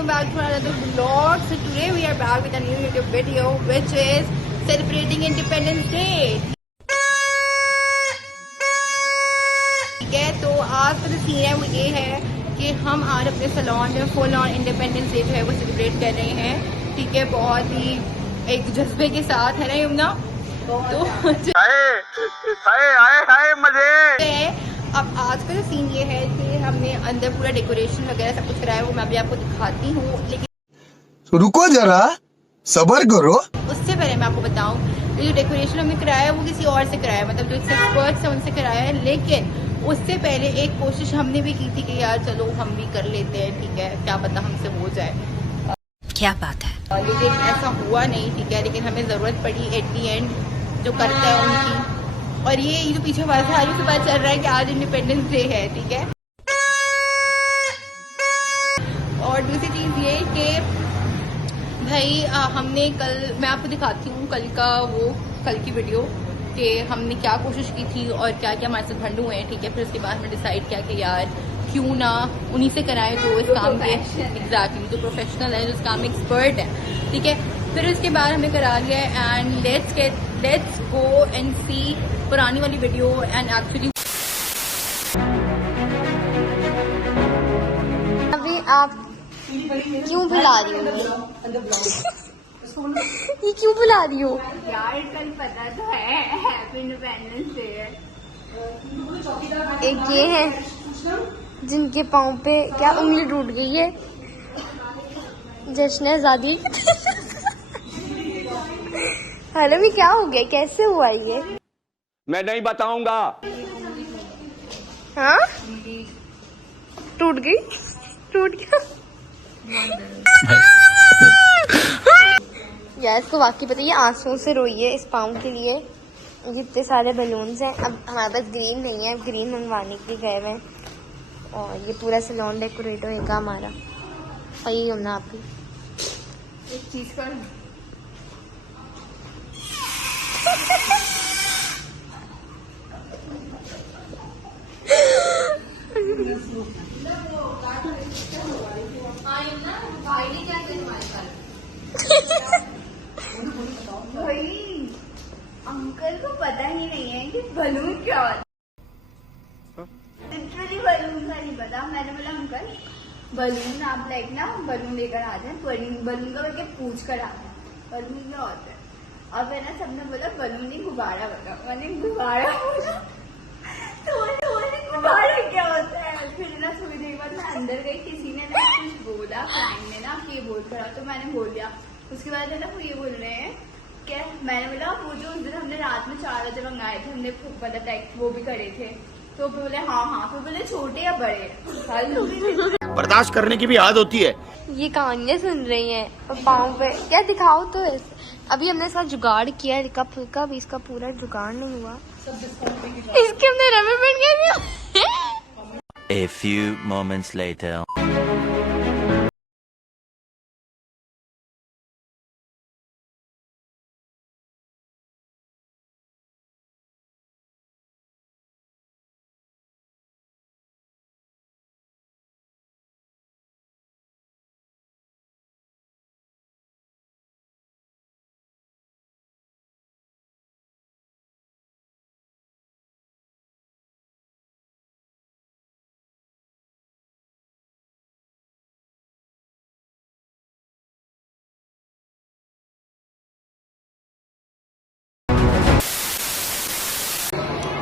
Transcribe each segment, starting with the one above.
welcome back to another vlog. So today we are back with a new YouTube video which is celebrating Independence Day. ठीक है, तो आज का जो scene है वो ये है कि हम आज अपने सैलून में फुल ऑन इंडिपेंडेंस डे जो है वो सेलिब्रेट कर रहे हैं। ठीक है, बहुत ही एक जज्बे के साथ है ना यमुना। तो मजे। अब आज का जो सीन ये है कि हमने अंदर पूरा डेकोरेशन वगैरह सब कुछ कराया, वो मैं अभी आपको दिखाती हूँ, लेकिन रुको जरा सब्र करो। उससे पहले मैं आपको बताऊं, ये जो डेकोरेशन हमने कराया है वो किसी और से कराया है, मतलब जो एक्सपर्ट्स हैं उनसे कराया है। लेकिन उससे पहले एक कोशिश हमने भी की थी कि यार चलो हम भी कर लेते हैं, ठीक है, क्या पता हमसे हो जाए। क्या बात है। लेकिन ऐसा हुआ नहीं, ठीक है, लेकिन हमें ज़रूरत पड़ी एट दी एंड जो करता है उनकी। और ये जो पीछे आवाज़ आ रही है, पता चल रहा है कि आज इंडिपेंडेंस डे है, ठीक है। और दूसरी चीज़ ये कि भाई हमने कल, मैं आपको दिखाती हूँ कल की वीडियो कि हमने क्या कोशिश की थी और क्या क्या हमारे साथ भंड हुए हैं, ठीक है। फिर उसके बाद हमने डिसाइड किया कि यार क्यों ना उन्हीं से कराएं जो इस काम के एग्जैक्टली जो प्रोफेशनल है, जो इस काम में एक्सपर्ट है, ठीक है। फिर उसके बाद हमें करा लिया एंड लेट्स गो एंड सी पुरानी वाली वीडियो एंड एक्चुअली अभी आप क्यों बुला रही हो? ये क्यों बुला रही हो? यार कल पता तो है हैप्पी इंडिपेंडेंस डे है। एक ये है जिनके पाँव पे क्या उंगली टूट गई है, जश्न आजादी। हेलो, भी क्या हो गया, कैसे हुआ ये? मैं नहीं बताऊंगा। हाँ, टूट गया। यार इसको वाकई पता है, ये आंसुओं से रोई है इस पाँव के लिए। जितने सारे बलून्स हैं, अब हमारे पास ग्रीन नहीं है, ग्रीन मंगवाने के लिए गए हुए हैं। और ये पूरा सैलून डेकोरेट होएगा हमारा। और ये यमुना आपकी एक चीज कर भाई अंकल को पता ही नहीं है कि बलून क्या होता है। लिटरली बलून का नहीं पता। मैंने बोला अंकल बलून आप लाइक ना बलून लेकर आ जाए, बलून का करके पूछ कर आ जाए बलून क्या होता है। अब है ना सबने बोला बलून नहीं गुब्बारा बताओ, मैंने गुब्बारा बोला तो बोले गुब्बारा क्या होता है। फिर ना थोड़ी देर बाद मैं अंदर गई, किसी ने ना कुछ बोला, फ्रेंड ने ना कि ये बोल करा, तो मैंने बोल दिया। उसके बाद है ना वो ये बोल रहे हैं क्या, मैंने बोला वो जो उस दिन हमने रात में 4 बजे मंगाए थे, हमने मतलब टाइप वो भी करे थे, तो बोले हाँ, फिर बोले छोटे या बड़े। बर्दाश्त करने की भी आदत होती है। ये कहानियाँ सुन रही हैं पाँव पे, क्या दिखाओ तो ऐसे। अभी हमने इसका जुगाड़ किया, हल्का फुल्का, भी इसका पूरा जुगाड़ नहीं हुआ। इसके हमने रबर बैंड क्या। A few moments later.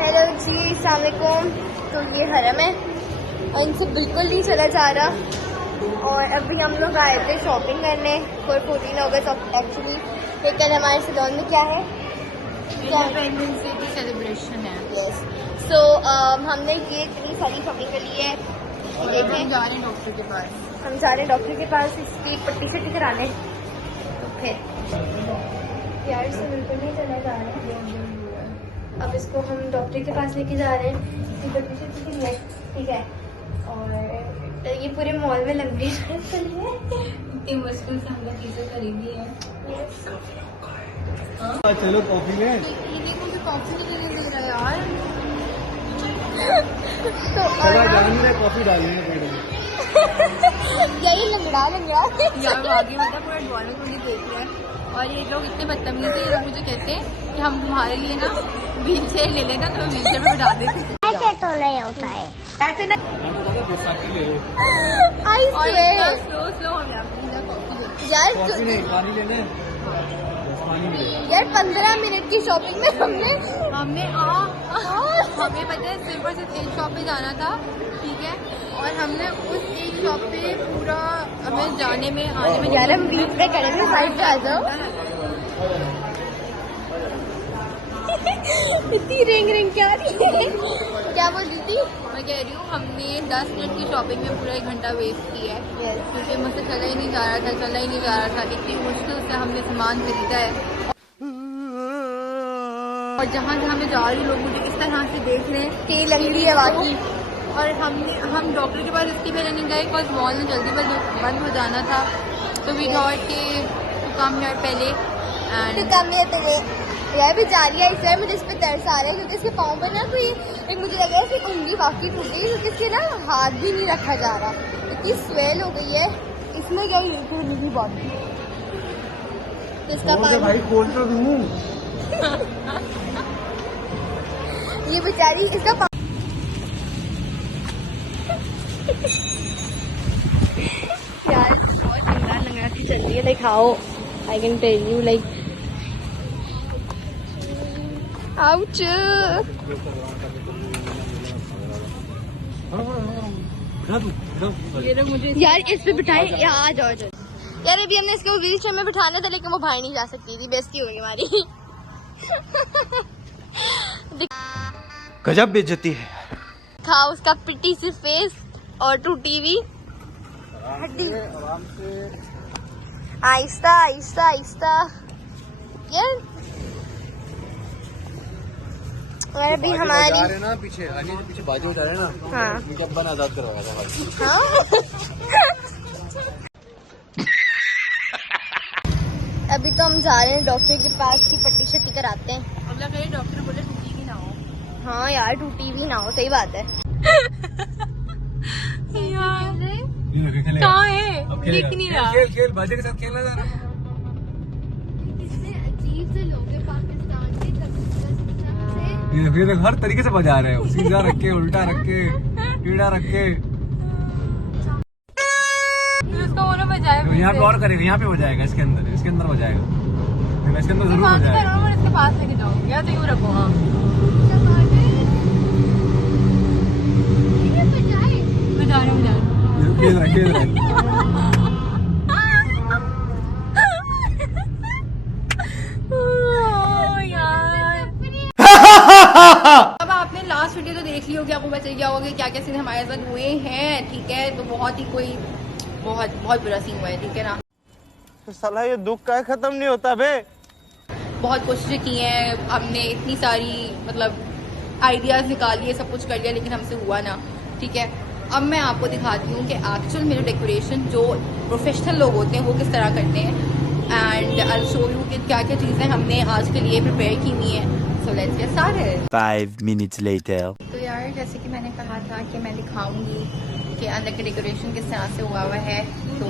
Hello जी, अस्सलाम वालेकुम। तो ये हरम है और इनसे बिल्कुल नहीं चला जा रहा। और अभी हम लोग आए थे शॉपिंग करने फॉर 14 अगस्त एक्चुअली। लेकिन हमारे सैलून में क्या है, इंडिपेंडेंस डे की सेलिब्रेशन है। यस, सो हमने ये इतनी सारी शॉपिंग कर ली है। देखें, हम जा रहे हैं डॉक्टर के पास। हम जा रहे हैं डॉक्टर के पास इसकी पट्टी शट्टी कराने। तो फिर यार से बिल्कुल नहीं चला जा रहा है। अब इसको हम डॉक्टर के पास लेके जा रहे हैं इसकी पट्टी शट्टी के लिए, ठीक है। और ये पूरे मॉल में लंबी इतनी मुश्किल से हमने चीजें खरीदी है। चलो कॉफी में ये देखो कि कॉफी नहीं दे रहा है यार। तो कॉफी डालनी है यही लंगड़ा यार आगे मतलब पूरा ड्रॉइंग मुझे देख रहे हैं और ये लोग इतने बदतमीज है। ये लोग मुझे कहते हैं कि हम तुम्हारे लिए ना व्हील चेयर ले लेना, तो व्हील चेयर में बिठा देते। ऐसे तो नहीं होता है, ऐसे ना स्लो स्लो हो गया यार। पानी लेने यार 15 मिनट की शॉपिंग में हमने हमें पता है सिर्फ और सिर्फ एक शॉप पे जाना था, ठीक है, और हमने उस एक शॉप पे पूरा हमें जाने में आने में। यार हम बीच पे खड़े थे, साइड पे आ जाओ। इतनी रिंग रिंग क्या रही है? क्या बोल रही थी? मैं कह रही हूँ हमने 10 मिनट की शॉपिंग में पूरा 1 घंटा वेस्ट किया है, क्योंकि मुझसे चला ही नहीं जा रहा था। इतनी मुश्किल से हमने सामान खरीदा है। और जहाँ जहाँ मैं जा रही हूँ लोग मुझे इस तरह से देख रहे हैं कि लंगड़ी है वाकई। और हम डॉक्टर के पास इतनी पहले नहीं गए, बिकॉज मॉल में जल्दी बंद हो जाना था, तो वी थॉट कि टू कम हियर पहले। एंड यार बेचारी है, इसलिए मुझे इस पे तरस आ रहा है, क्योंकि इसके पाँव पर ना कोई एक मुझे लग रहा है कि उंगली वाकई टूट गई, क्योंकि इसके ना हाथ भी नहीं रखा जा रहा, इतनी स्वेल हो गई है। इसमें क्या हुई थी बॉडी, तो इसका भाई खोल तो दूँ। ये बेचारी इसका यार बहुत लंगड़ा सी चल रही है। Like how I can tell you, like ouch. ये लोग मुझे यार इस पे बिठाए, यहाँ आ जाओ। यार अभी हमने इसको व्हील चेयर में बिठाना था, लेकिन वो बाहर नहीं जा सकती थी, बेइज्जती होगी हमारी। गजब बेइज्जती है। खा उसका पिटी सी फेस और टूटी हुई हड्डी। आहिस्ता आहिस्ता आहिस्ता यार। और अभी हमारी ना पीछे बाजू जा रहे ना। हाँ मुझे अब्बा ने आजाद करवाया था भाई। हाँ। अभी तो हम जा रहे हैं डॉक्टर के पास की पट्टी शट्टी कराते हैं। अब लग रहा है डॉक्टर बोले टूटी भी ना हो। हाँ यार टूटी भी ना हो, सही बात है। कहाँ है? दिख नहीं रहा। खेल बाजे के साथ खेलना जा रहा है। अजीब से लोग हैं पाकिस्तान के, ये देख हर तरीके से बजा रहे हो, सीधा रख के, उल्टा रख के, टेढ़ा रख के। इसको वो ना बजाए। यहाँ पे और करेगा, यहाँ पे बजाएगा, इसके अंदर बजाएगा, इसके अंदर जरूर वहाँ पे बजाएगा। करो और इसके पास लेके जाओ, या तो यूँ रखो। हाँ बजा रहे हो। खेल रहा है। अब आपने लास्ट वीडियो तो देख ली होगी, आपको पता चल गया होगा कि क्या क्या सीन हमारे साथ हुए हैं, ठीक है। तो बहुत बुरा सीन हुआ है, ठीक है ना। तो साला ये दुख का खत्म नहीं होता बे। बहुत कोशिशें की हैं हमने, इतनी सारी मतलब आइडियाज निकालिए, सब कुछ कर लिया, लेकिन हमसे हुआ ना, ठीक है। अब मैं आपको दिखाती हूँ कि एक्चुअल मेरे डेकोरेशन जो प्रोफेशनल लोग होते हैं वो किस तरह करते हैं, एंड आई शो यू कि क्या क्या चीज़ें हमने आज के लिए प्रिपेयर की हुई हैं। So let's get started. 5 minutes later. तो यार जैसे कि मैंने कहा था कि मैं दिखाऊंगी कि अंदर के डेकोरेशन किस तरह से हुआ है, तो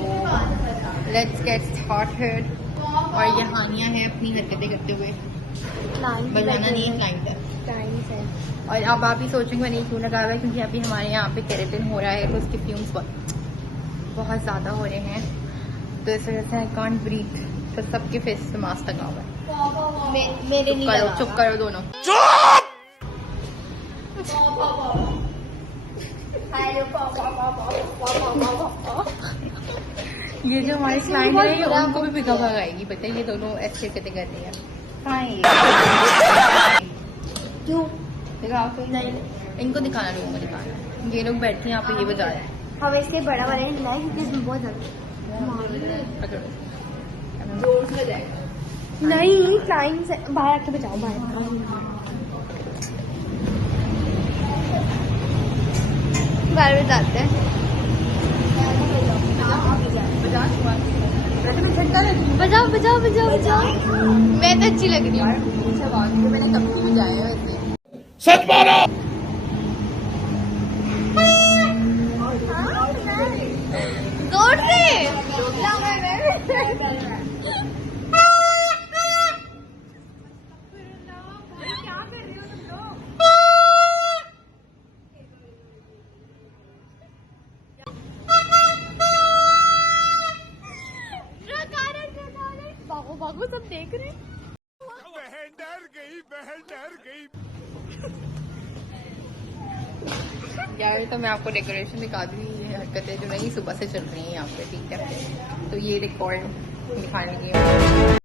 लेट्स गेट स्टार्टेड। और ये हानिया है अपनी हरकतें करते हुए, बजाना नहीं है, क्लाइंट है। और अब आप ही सोचेंगे मैंने क्यों लगा हुआ है, क्योंकि अभी हमारे यहाँ पे केराटिन हो रहा है, तो उसके फ्यूम्स बहुत ज़्यादा हो रहे हैं, तो इस वजह से आई कांट ब्रीथ। तो सबके फेस पे मास्क लगा हुआ है। मेरे नहीं लगा। चुप करो दोनों। ये जो हमारे क्लाइंट है उनको भी भिगा भगाएगी, पता है। ये दोनों ऐसे हरकतें कर रही हैं। क्यों? नहीं, इनको दिखाना, लोगों को दिखाना। ये लोग बैठे हैं यहाँ पे, ये बजा रहे हैं। हम इससे बड़ा वाला नहीं लाए, क्योंकि इसमें बहुत ज्यादा जोर से बजाएगा। नहीं, क्लाइंट से बाहर आके बचाओ, बाहर बताते हैं। बजाओ बजाओ बजाओ बजाओ। मैं तो अच्छी लग रही हूँ। मैंने कब की बजाया है वैसे। सच बोलो। वो सब देख रहे हैं। यार तो मैं आपको डेकोरेशन दिखा दूँ, ये हरकतें जो नहीं सुबह से चल रही हैं यहाँ पे, ठीक है। तो ये रिकॉर्ड दिखाने की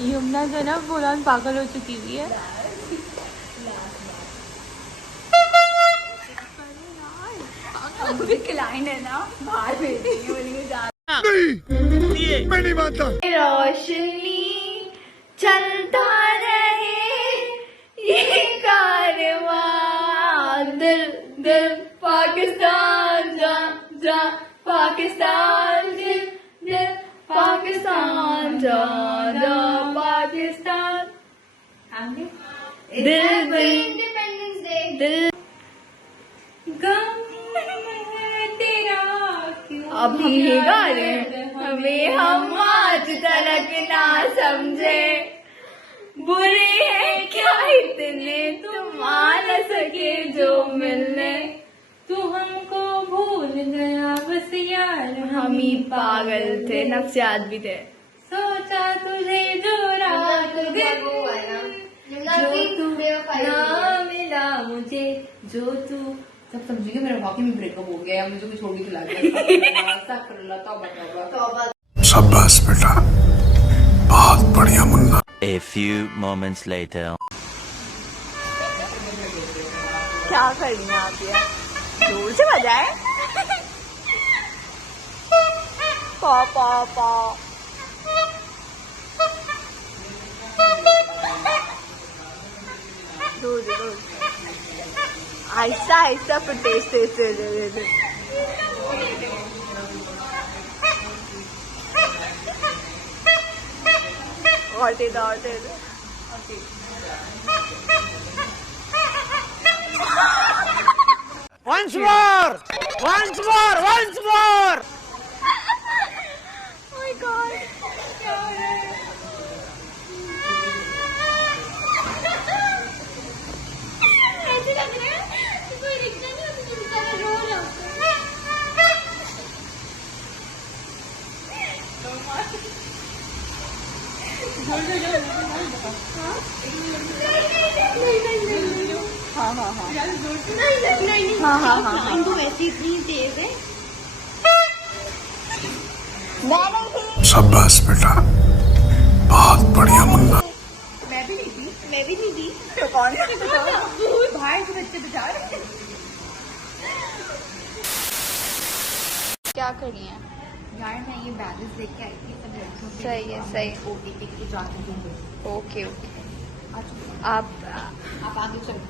यमुना जो है ना बुलान पागल हो चुकी हुई है। अभी क्लाइंट है ना बाहर भेज देंगे, बोलेंगे जा। मैं नहीं मानता। रोशनी चलता रहे ये कारवां, दिल दिल पाकिस्तान जा जा, पाकिस्तान दिल दिल पाकिस्तान जा जा, पाकिस्तान दिल दिल इंडिपेंडेंस डे दिल। अब हम ये गा रहे हैं, हमें हम आज तलक ना समझे, बुरे हैं क्या इतने तुम आ न सके जो मिलने, तू हमको भूल गया बस यार, हम ही पागल थे, नफ्सियात भी थे। सोचा तुझे जो रात दिन, जो तू ना मिला मुझे, जो तू सब समझिए मेरा वाकई में ब्रेकअप हो गया या मुझे कोई छोड़ के खिला गया। तौबा। शाबाश बेटा, बहुत बढ़िया Munna. A few moments later. क्या करनी आप यार, जोर से बजाए। पा पा पा दूर दूर, आहिस्ता आहिस्ता, फिर तेज तेज तेज तेज तेज। और तेज और तेज। Once more! Once more! Once more! Oh my God, क्या हो रहा है? ऐसे लग रहा है कि कोई रिक्शा नहीं होती जिसका मैं रो रहा हूँ। हाँ हाँ हाँ नहीं हाँ हाँ हाँ, इनको वैसे इतनी तेज है। मैं नहीं थी, शाबाश बेटा, बहुत बढ़िया मुन्ना। मैं भी नहीं थी। तो कौन सी बताओ, भाई के बच्चे बचा रहे। क्या करी है यार मैं ये बैगेज देख के आई थी, सब लड़कियों के सही है, सही। ओके के जाते दूंगे। ओके ओके, आप आप आगे चलो।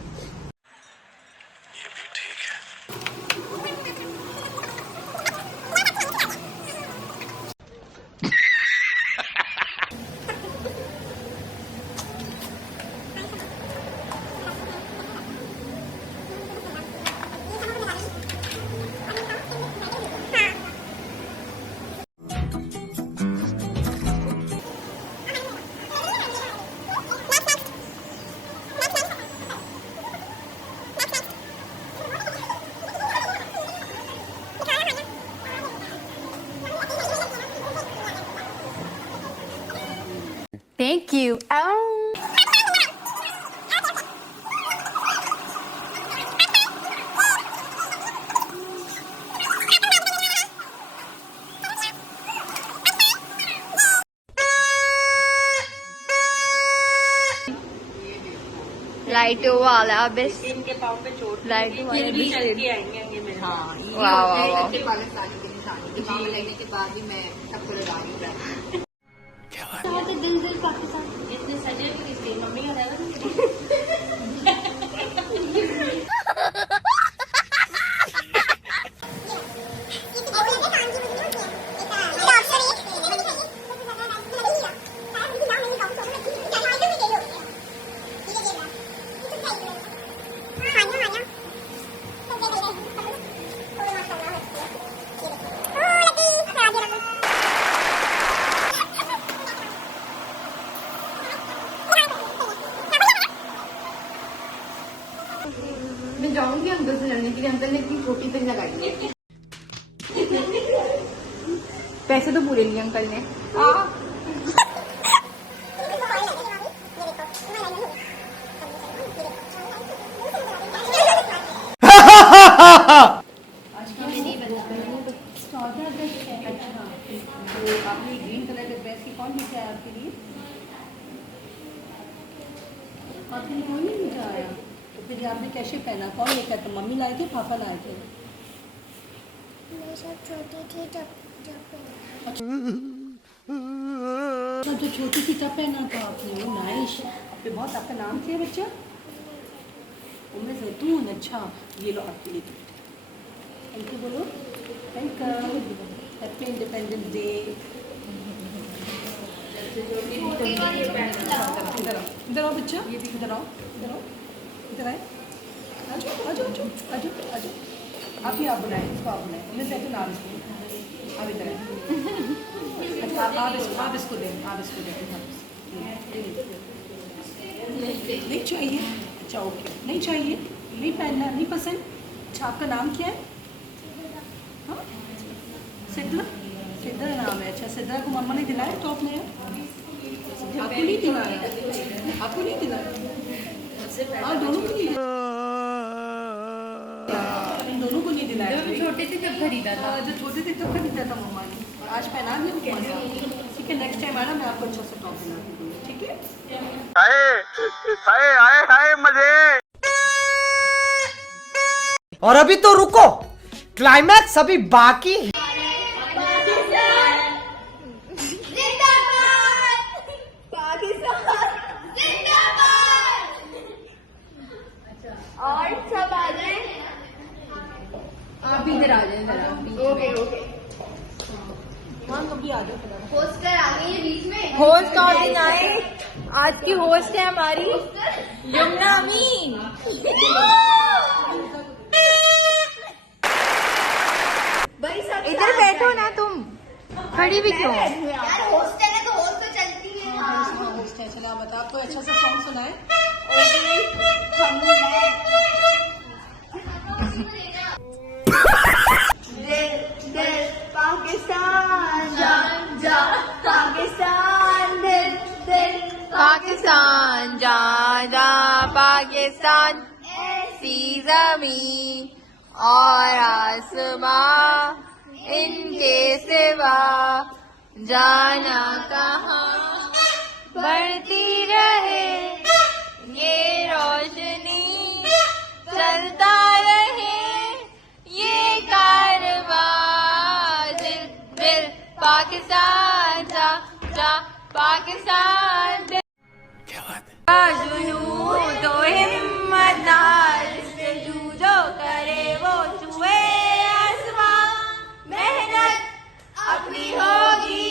Thank you. लाइटो वाला बेस्ट, इनके पाँव पे चोट लाइटो वाला भी चल के आएंगे मेरे। हाँ, वाह वाह वाह। पाकिस्तान के निशान के पाँव लगने के बाद भी मैं सबको लगा रही हूँ। दिल दिल पाकिस्तान। इतने सजे भी किसके मम्मी का लगा। मैं जाऊंगी अंकल से लड़ने के लिए, अंकल ने इतनी छोटी पिन लगाई है। पैसे तो पूरे लिए अंकल ने। आपने ग्रीन कलर के ड्रेस की कौन लेके आया आपके लिए? आपके लिए कोई नहीं लेके आया, तो फिर ये आपने कैसे पहना? कौन लेके आया? तो मम्मी लाए थे, पापा लाए थे? मैं सब छोटी थी जब अच्छा, जो छोटी थी तब पहना था आपने? वो नाइस। आपके बहुत, आपका नाम क्या है बच्चा? उम्मे जैतून। अच्छा, ये लो आपके लिए। थैंक यू बोलो। Welcome, happy independence day. इधर आओ बच्चा, ये भी इधर आओ, इधर आओ, इधर आए। आ जाओ आ जाओ आ जाओ आ जाओ आ जाओ। आप ही आप बुलाएं, इसको आप बुलाएं। उन्हें जैतून आप इसको, आप इधर आए। अच्छा, आप इसको दें, आप इसको दें। नहीं चाहिए? अच्छा ओके, नहीं चाहिए, नहीं पहनना, नहीं पसंद। अच्छा, आपका नाम क्या है? हाँ, सिद्रा। सिद्रा नाम है। अच्छा, सिद्रा को मम्मा ने दिलाया टॉप में? आपको नहीं दिलाया? आपको नहीं दिलाया? हाँ, दोनों को नहीं, दोनों को नहीं दिलाया। जब छोटे थे तब खरीदा था। जब छोटे थे तब खरीदा था मम्मा ने, और आज पहना दिया मजा। ठीक है, नेक्स्ट टाइम आना, मैं आपको अच्छा सा टॉप दिला के दूँगी। ठीक है? हाय हाय हाय मजे। और अभी तो रुको, क्लाइमैक्स अभी बाकी है। और सब आ जाए। आप भी इधर आ जाए जरा। Okay okay. हाँ, कभी आ जाओ। पोस्टर आ गई है बीच में। होस्ट कौन दिन आए? आज की होस्ट है हमारी यमुना अमीन। भाई सब इधर बैठो ना तुम, खड़ी भी क्यों? यार हॉस्टल है तो होस्ट तो चलती है। होस्ट है, चला बता। आपको अच्छा सा सॉन्ग सुनाए? पाकिस्तान जान जा, पाकिस्तान दिल दिल, पाकिस्तान जा जा, पाकिस्तान ऐसी जमीन और आसमां, इनके सिवा जाना कहाँ। बढ़ती रहे ये रोशनी, चलता रहे ये कारवां, दिल दिल पाकिस्तान जा जा, पाकिस्तान दिल। क्या बात है? जुनून तो हिम्मत नाल से जूझो करे वो छुए आसमां, मेहनत अपनी होगी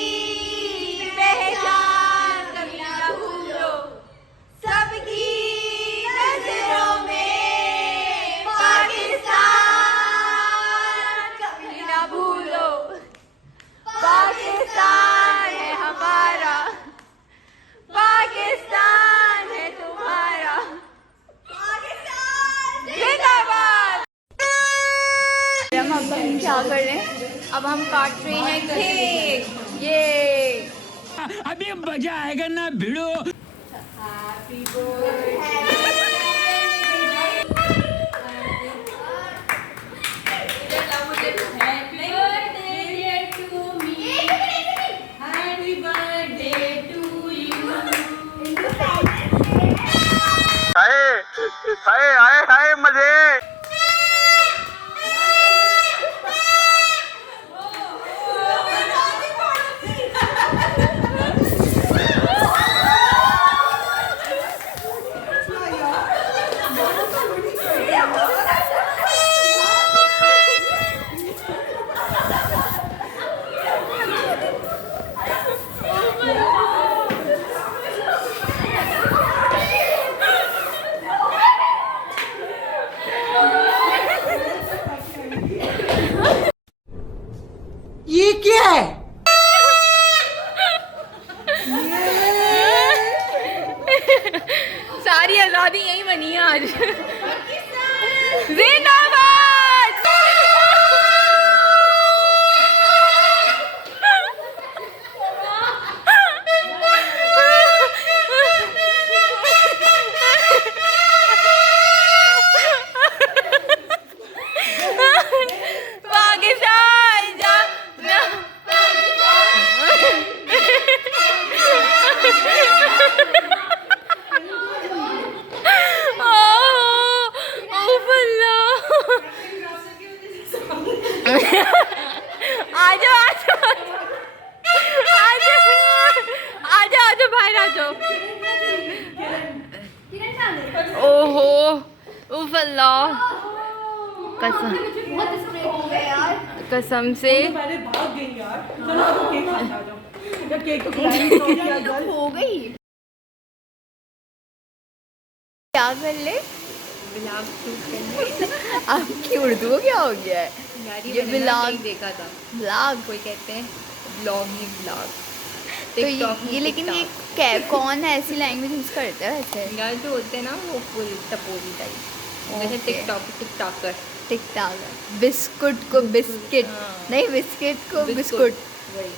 पहचान, कभी ना भूलो सबकी नजरों में पाकिस्तान, कभी ना भूलो पाकिस्तान है हमारा, पाकिस्तान है तुम्हारा, पाकिस्तान जिंदाबाद। हम अब क्या कर रहे हैं? अब हम काट रहे हैं केक। ये अभी मजा आएगा ना भिड़ो। Happy birthday. हाय हाय हाय मजे। ये क्या है? सारी आजादी यही बनी है आज। जिंदाबाद। पाकिस्तान जा आजा आजा आजा आजा बाहर आ जाओ। ओहो उफ अल्लाह कसम कसम से पहले भाग गई यार। चलो अब केक खा जाओ। जब केक को खिलाएंगे हो गई। क्या कर ले? ब्लॉग शूट करने। आपकी उर्दू को क्या हो गया है? यार ये मैंने ना ब्लॉग कहीं देखा था, ब्लॉग कोई कहते हैं ब्लॉग ही ब्लॉग। तो ये लेकिन ये कौन है ऐसी लैंग्वेज यूज करता है वैसे? यार जो होते हैं ना वो फुल टपोरी टाइप, जैसे Okay. टिकटॉकर। टिकटॉक बिस्कुट को बिस्किट हाँ। नहीं बिस्किट को बिस्कुट। बिस्कुट। वही